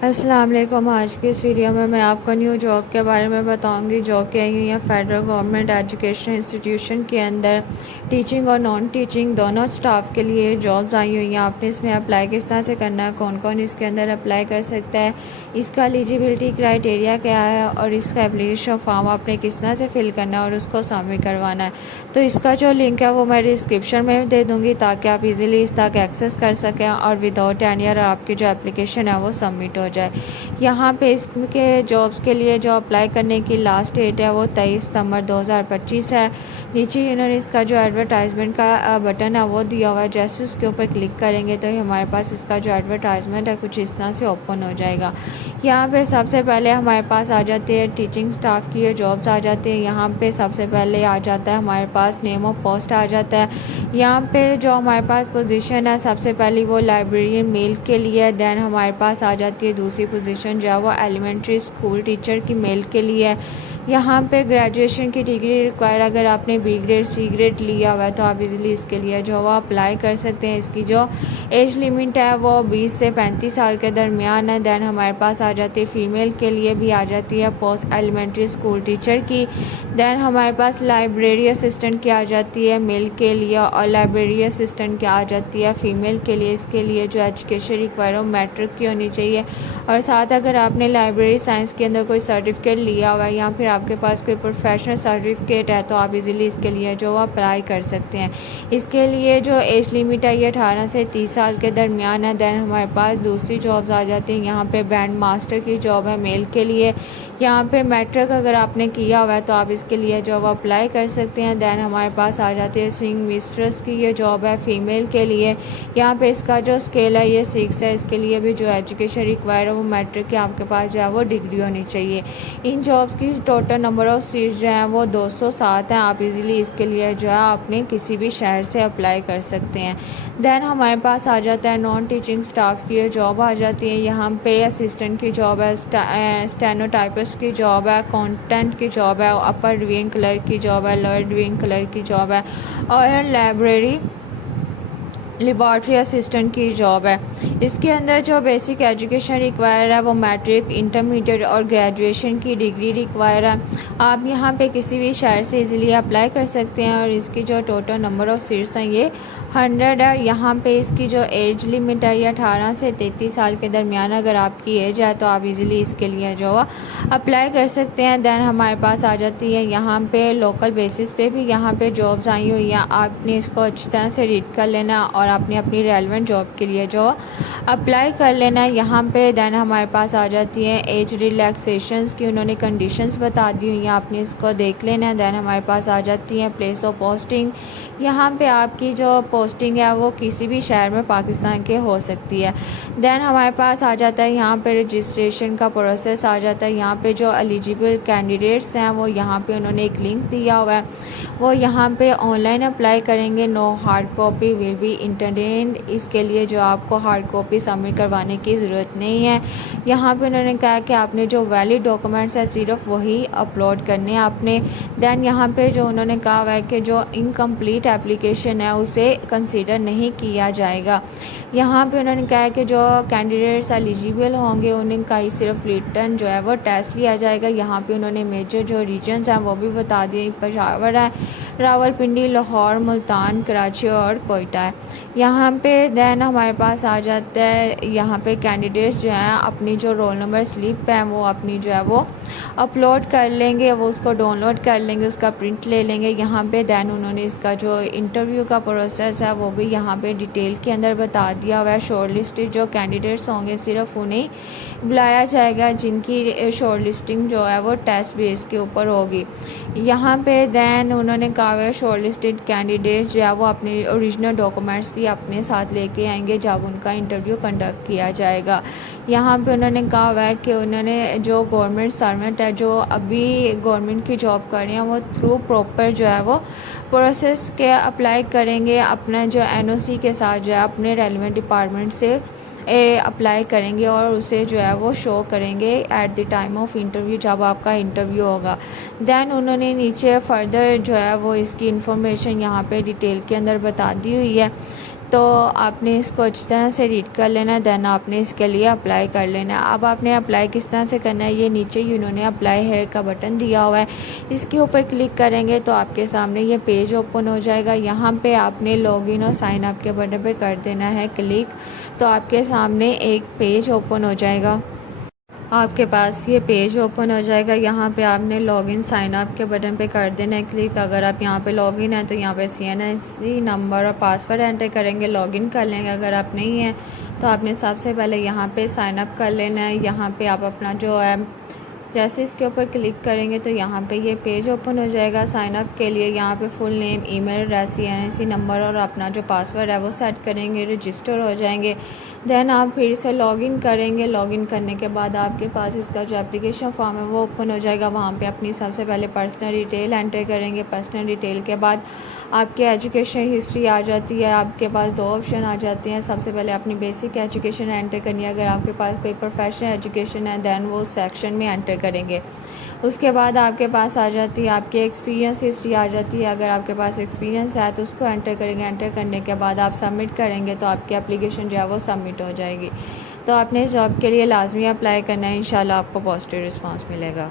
अस्सलाम वालेकुम। आज की इस वीडियो में मैं आपको न्यू जॉब के बारे में बताऊंगी जो कि आई हुई है फेडरल गवर्नमेंट एजुकेशन इंस्टीट्यूशन के अंदर टीचिंग और नॉन टीचिंग दोनों स्टाफ के लिए जॉब्स आई हुई हैं। आपने इसमें अप्लाई किस तरह से करना है, कौन कौन इसके अंदर अप्लाई कर सकता है, इसका एलिजिबिलिटी क्राइटेरिया क्या है और इसका एप्लीकेशन फॉर्म आपने किस तरह से फिल करना है और उसको सबमिट करवाना है। तो इसका जो लिंक है वो मैं डिस्क्रिप्शन में दे दूँगी ताकि आप इजीली इस तक एक्सेस कर सकें और विदाउट एनी एरर आपकी जो एप्लीकेशन है वो सबमिट हो जाए। यहाँ पे इसके जॉब्स के लिए जो अप्लाई करने की लास्ट डेट है वो 23 सितंबर 2025 है। नीचे इन्होंने इसका जो एडवर्टाइजमेंट का बटन है वो दिया हुआ है। जैसे उसके ऊपर क्लिक करेंगे तो हमारे पास इसका जो एडवर्टाइजमेंट है कुछ इस तरह से ओपन हो जाएगा। यहाँ पे सबसे पहले हमारे पास आ जाती है टीचिंग स्टाफ की जॉब्स आ जाती है। यहाँ पे सबसे पहले आ जाता है हमारे पास नेम ऑफ पोस्ट आ जाता है। यहाँ पे जो हमारे पास पोजीशन है सबसे पहली वो लाइब्रेरियन मेल के लिए। देन हमारे पास आ जाती है दूसरी पोजीशन जो है वो एलिमेंट्री स्कूल टीचर की मेल के लिए। यहाँ पे ग्रेजुएशन की डिग्री रिक्वायर, अगर आपने बी ग्रेड सी ग्रेड लिया हुआ है तो आप इजीली इसके लिए जो वो अप्लाई कर सकते हैं। इसकी जो एज लिमिट है वो 20 से 35 साल के दरमियान है। देन हमारे पास आ जाती है फीमेल के लिए भी आ जाती है पोस्ट एलिमेंट्री स्कूल टीचर की। देन हमारे पास लाइब्रेरी असिस्टेंट की आ जाती है मेल के लिए और लाइब्रेरी असिस्टेंट की आ जाती है फीमेल के लिए। इसके लिए जो एजुकेशन रिक्वायर हो मैट्रिक की होनी चाहिए और साथ अगर आपने लाइब्रेरी साइंस के अंदर कोई सर्टिफिकेट लिया हुआ है या फिर आपके पास कोई प्रोफेशनल सर्टिफिकेट है तो आप इजीली इसके लिए जो अप्लाई कर सकते हैं। इसके लिए जो एज लिमिट है ये 18 से 30 साल के दरमियान है। देन हमारे पास दूसरी जॉब्स आ जाती हैं। यहाँ पे बैंड मास्टर की जॉब है मेल के लिए। यहाँ पे मैट्रिक अगर आपने किया हुआ है तो आप इसके लिए जॉब अप्लाई कर सकते हैं। देन हमारे पास आ जाती है स्विंग मिस्ट्रेस की ये जॉब है फीमेल के लिए। यहाँ पे इसका जो स्केल है ये 6 है। इसके लिए भी जो एजुकेशन रिक्वायर है वो मैट्रिक के आपके पास जो है वो डिग्री होनी चाहिए। इन जॉब्स की टोटल नंबर ऑफ सीट्स जो हैं वो 207 हैं। आप इजीली इसके लिए जो है आपने किसी भी शहर से अप्लाई कर सकते हैं। देन हमारे पास आ जाता है नॉन टीचिंग स्टाफ की जॉब आ जाती है। यहाँ पे असिस्टेंट की जॉब है, स्टेनोटाइपिस्ट की जॉब है, अकाउंटेंट की जॉब है, अपर डिवीजन क्लर्क की जॉब है, लोअर डिवीजन क्लर्क की जॉब है और लाइब्रेरी लेबॉर्ट्री असिस्टेंट की जॉब है। इसके अंदर जो बेसिक एजुकेशन रिक्वायर है वो मैट्रिक, इंटरमीडिएट और ग्रेजुएशन की डिग्री रिक्वायर है। आप यहाँ पे किसी भी शहर से इजीली अप्लाई कर सकते हैं और इसकी जो टोटल नंबर ऑफ़ सीट्स हैं ये 100 है। यहाँ पे इसकी जो एज लिमिट है ये 18 से 33 साल के दरमियान अगर आपकी एज है तो आप इजीली इसके लिए जो अप्लाई कर सकते हैं। देन हमारे पास आ जाती है यहाँ पे लोकल बेसिस पे भी यहाँ पे जॉब्स आई हुई हैं। आपने इसको अच्छी तरह से रीड कर लेना और आपने अपनी रेलेवेंट जॉब के लिए जो अप्लाई कर लेना है यहाँ पे। देन हमारे पास आ जाती है एज रिलैक्सेशंस की उन्होंने कंडीशंस बता दी हुई हैं, आपने इसको देख लेना है। देन हमारे पास आ जाती है प्लेस ऑफ पोस्टिंग। यहाँ पे आपकी जो पोस्टिंग है वो किसी भी शहर में पाकिस्तान के हो सकती है। देन हमारे पास आ जाता है यहाँ पे रजिस्ट्रेशन का प्रोसेस आ जाता है। यहाँ पे जो एलिजिबल कैंडिडेट्स हैं वो यहाँ पे उन्होंने एक लिंक दिया हुआ है, वो यहाँ पे ऑनलाइन अप्लाई करेंगे। No hard copy will be entertained. इसके लिए जो आपको हार्ड कॉपी सबमिट करवाने की ज़रूरत नहीं है। यहाँ पे उन्होंने कहा कि आपने जो वैलिड डॉक्यूमेंट्स है सिर्फ वही अपलोड करने हैं आपने। देन यहाँ पे जो उन्होंने कहा हुआ है कि जो इनकम्प्लीट एप्लीकेशन है उसे कंसीडर नहीं किया जाएगा। यहाँ पे उन्होंने कहा है कि जो कैंडिडेट्स एलिजिबल होंगे उनका ही सिर्फ रिटर्न जो है वो टेस्ट लिया जाएगा। यहाँ पे उन्होंने मेजर जो रीजन्स हैं वो भी बता दिए, पेशावर है, रावलपिंडी, लाहौर, मुल्तान, कराची और कोयटा है यहाँ पे। देन हमारे पास आ जाता है यहाँ पे कैंडिडेट्स जो हैं अपनी जो रोल नंबर स्लिप है वो अपनी जो है वो अपलोड कर लेंगे, वो उसको डाउनलोड कर लेंगे, उसका प्रिंट ले लेंगे यहाँ पे। देन उन्होंने इसका जो इंटरव्यू का प्रोसेस है वो भी यहाँ पे डिटेल के अंदर बता दिया हुआ है। शॉर्ट लिस्टेड जो कैंडिडेट्स होंगे सिर्फ उन्हें बुलाया जाएगा जिनकी शॉर्ट लिस्टिंग जो है वो टेस्ट बेस के ऊपर होगी यहाँ पे। देन उन्होंने कहा है शॉर्ट लिस्टेड कैंडिडेट्स जो है वो अपने ओरिजिनल डॉक्यूमेंट्स भी अपने साथ लेके आएंगे जब उनका इंटरव्यू कंडक्ट किया जाएगा। यहाँ पे उन्होंने कहा हुआ है कि उन्होंने जो गवर्नमेंट सर्वेंट है जो अभी गवर्नमेंट की जॉब कर रहे हैं वो थ्रू प्रॉपर जो है वो प्रोसेस के अप्लाई करेंगे, अपना जो एनओसी के साथ जो है अपने रेलिवेंट डिपार्टमेंट से अप्लाई करेंगे और उसे जो है वो शो करेंगे at the time of interview जब आपका इंटरव्यू होगा। देन उन्होंने नीचे फर्दर जो है वो इसकी इन्फॉर्मेशन यहाँ पे डिटेल के अंदर बता दी हुई है। तो आपने इसको अच्छी तरह से रीड कर लेना है, देन आपने इसके लिए अप्लाई कर लेना है। अब आपने अप्लाई किस तरह से करना है, ये नीचे इन्होंने अप्लाई हेयर का बटन दिया हुआ है, इसके ऊपर क्लिक करेंगे तो आपके सामने ये पेज ओपन हो जाएगा। यहाँ पे आपने लॉगिन और साइन अप के बटन पे कर देना है क्लिक, तो आपके सामने एक पेज ओपन हो जाएगा। आपके पास ये पेज ओपन हो जाएगा। यहाँ पे आपने लॉगिन साइन अप के बटन पे कर देना है क्लिक। अगर आप यहाँ पे लॉगिन है तो यहाँ पे CNC नंबर और पासवर्ड एंटर करेंगे, लॉगिन कर लेंगे। अगर आप नहीं है तो आपने सबसे पहले यहाँ पे साइन अप कर लेना है। यहाँ पे आप अपना जो है जैसे इसके ऊपर क्लिक करेंगे तो यहाँ पे ये पेज ओपन हो जाएगा साइन अप के लिए। यहाँ पे full name, email address, CNC number और अपना जो पासवर्ड है वो सेट करेंगे, रजिस्टर हो जाएंगे। देन आप फिर से लॉगिन करेंगे। लॉगिन करने के बाद आपके पास इसका जो एप्लीकेशन फॉर्म है वो ओपन हो जाएगा। वहाँ पे अपनी सबसे पहले पर्सनल डिटेल एंटर करेंगे। पर्सनल डिटेल के बाद आपकी एजुकेशन हिस्ट्री आ जाती है। आपके पास दो ऑप्शन आ जाते हैं। सबसे पहले अपनी बेसिक एजुकेशन एंटर करनी है। अगर आपके पास कोई प्रोफेशनल एजुकेशन है दैन वो सेक्शन में एंटर करेंगे। उसके बाद आपके पास आ जाती है आपकी एक्सपीरियंस हिस्ट्री आ जाती है। अगर आपके पास एक्सपीरियंस है तो उसको एंटर करेंगे। एंटर करने के बाद आप सबमिट करेंगे तो आपकी एप्लीकेशन जो है वो सबमिट हो जाएगी। तो आपने इस जॉब के लिए लाजमी अप्लाई करना है, इंशाल्लाह आपको पॉजिटिव रिस्पांस मिलेगा।